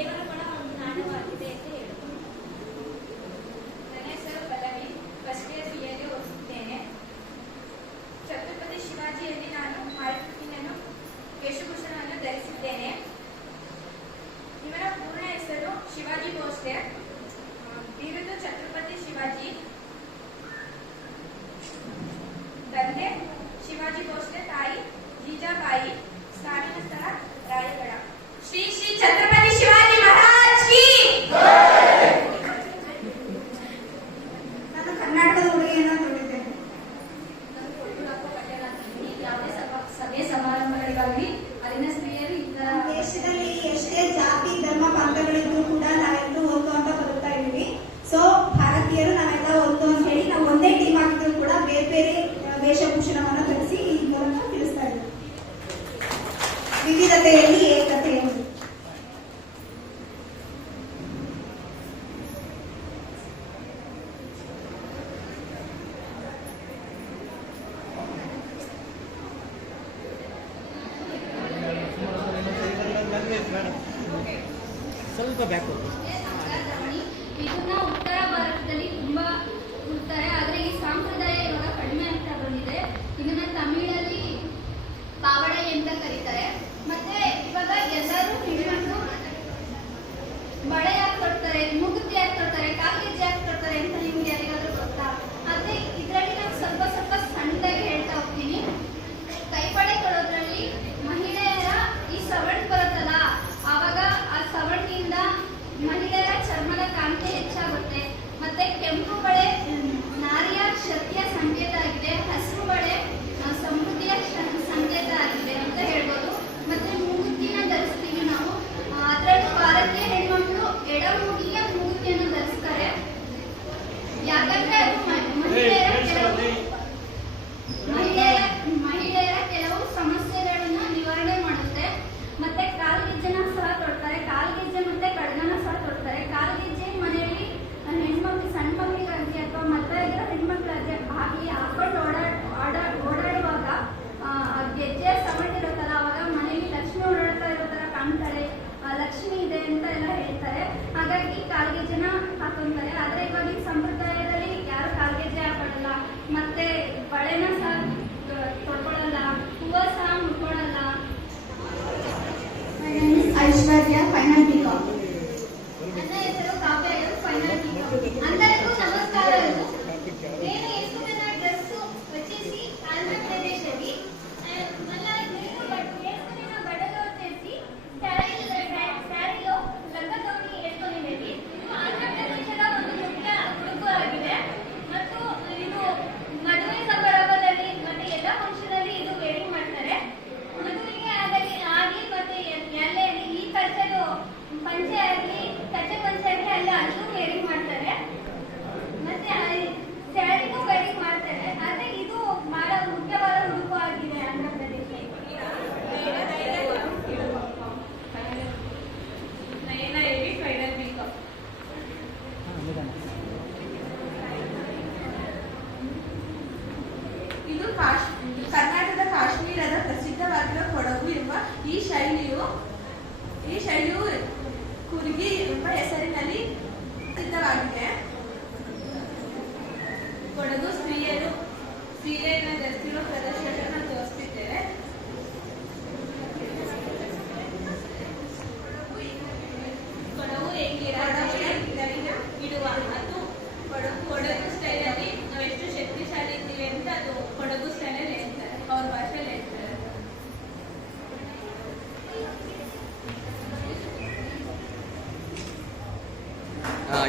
ದೇವರ ವಿವಿಧತೆಯಲ್ಲಿ ಏಕತೆ ಎಂಬುದು ಸ್ವಲ್ಪ ಬ್ಯಾಕ್ ಹೋಗಿ ಐಶ್ವರ್ಯ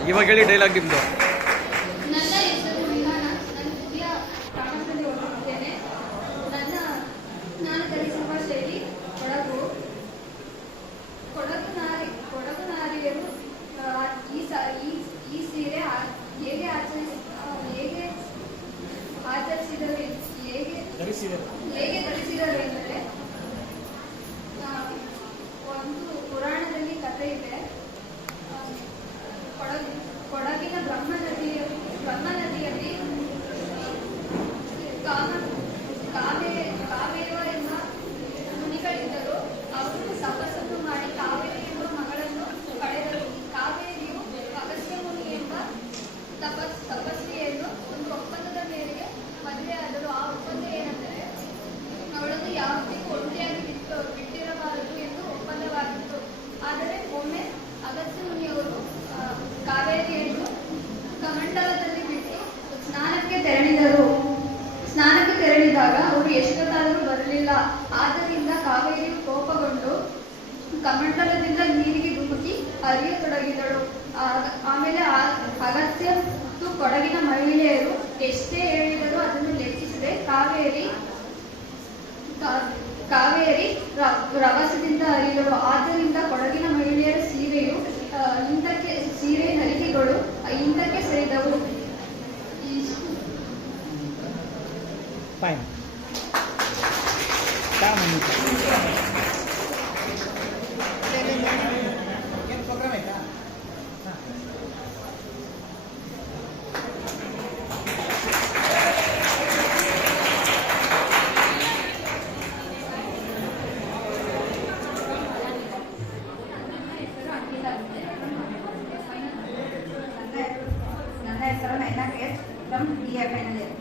ಇವಾಗ ಹೇಳಿ ಡೈಲಾಗ್ ನಿಮ್ದು. ಬ್ರಹ್ಮ ನದಿಯ ಬ್ರಹ್ಮ ನದಿಯಲ್ಲಿ ಕಾವೇ ಕಾವೇರ ಎಂಬ ಮುನಿಗಳಿದ್ದರು. ಅವರು ತಪಸ್ಸನ್ನು ಮಾಡಿ ಕಾವೇರಿ ಎಂಬ ಮಗಳನ್ನು ಪಡೆದರು ಕಾವೇರಿಯು ಅಗಸ್ತ್ಯ ಮುನಿ ಎಂಬ ತಪಸ್ ತಪಸ್ವಿಯನ್ನು ಒಂದು ಒಪ್ಪಂದದ ಮೇರೆಗೆ ಮದುವೆಯಾದರು ಆ ಒಪ್ಪಂದ ಏನೆಂದರೆ, ಅವಳನ್ನು ಯಾವುದೇ ಒಳ್ಳೆಯಾಗಿ ಬಿಟ್ಟು, ಬಿಟ್ಟಿರಬಾರದು ಎಂದು ಒಪ್ಪಂದವಾಗಿತ್ತು. ಆದರೆ ಒಮ್ಮೆ ಅಗಸ್ತ್ಯ ಮುನಿಯವರು ಕಾವೇರಿಯನ್ನು ತೆರಳಿದರು. ಸ್ನಾನಕ್ಕೆ ತೆರಳಿದಾಗ ಅವರು ಎಷ್ಟೊತ್ತಾದರೂ ಬರಲಿಲ್ಲ. ಆದ್ದರಿಂದ ಕಾವೇರಿ ಕೋಪಗೊಂಡು ಕಮಂಡಲದಿಂದ ನೀರಿಗೆ ಧುಮುಕಿ ಹರಿಯತೊಡಗಿದಳು. ಆಮೇಲೆ ಅಗತ್ಯ ಮತ್ತು ಕೊಡಗಿನ ಮಹಿಳೆಯರು ಎಷ್ಟೇ ಹೇಳಿದರು ಅದನ್ನು ಲೆಕ್ಕಿಸದೆ ಕಾವೇರಿ ಕಾವೇರಿ ರವಸದಿಂದ ಹರಿಯಲು ಆದ್ದರಿಂದ ಕೊಡಗಿನ ಫೈನ್ ಏನು ಪ್ರೋಗ್ರಾಮ್ ಆಯ್ತಾ ನನ್ನ ಹೆಸರು Naina Kesh from B A final year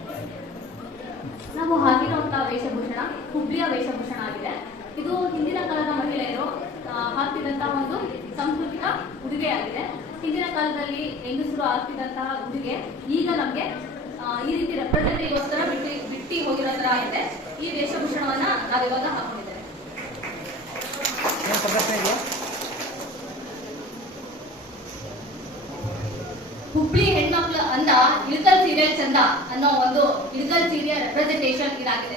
ನಾವು ಹಾಕಿರುವಂತಹ ವೇಷಭೂಷಣ, ಹುಬ್ಳಿಯ ವೇಷಭೂಷಣ ಆಗಿದೆ. ಇದು ಹಿಂದಿನ ಕಾಲದ ಮಹಿಳೆಯರು ಹಾಕ್ತಿದಂತಹ ಒಂದು ಸಾಂಸ್ಕೃತಿಕ ಉಡುಗೆಯಾಗಿದೆ ಹಿಂದಿನ ಕಾಲದಲ್ಲಿ ಹೆಂಗಸರು ಹಾಕ್ತಿದ್ದಂತಹ ಉಡುಗೆ ಈಗ ನಮಗೆ ಈ ರೀತಿ ರೆಪ್ರೆಸೆಂಟೇಗೋಸ್ಕರ ಬಿಟ್ಟು, ಬಿಟ್ಟಿ ಹೋಗಿರೋ ತರ ಆಗಿದೆ ಈ ವೇಷಭೂಷಣವನ್ನ ನಾವಿವಾಗ ಹಾಕೊಂಡಿದ್ದೇವೆ. ಹುಬ್ಳಿ ಹೆಣ್ಮಕ್ಳು ಅಂದ ಇಳಕಲ್ ಸೀರಿಯಲ್ ಚಂದ ಅನ್ನೋ ಒಂದು ಮೆಡಿಕಲ್ ಸೀನಿಯರ್ ರೆಪ್ರೆಸೆಂಟೇಷನ್ ಇದಾಗಿದೆ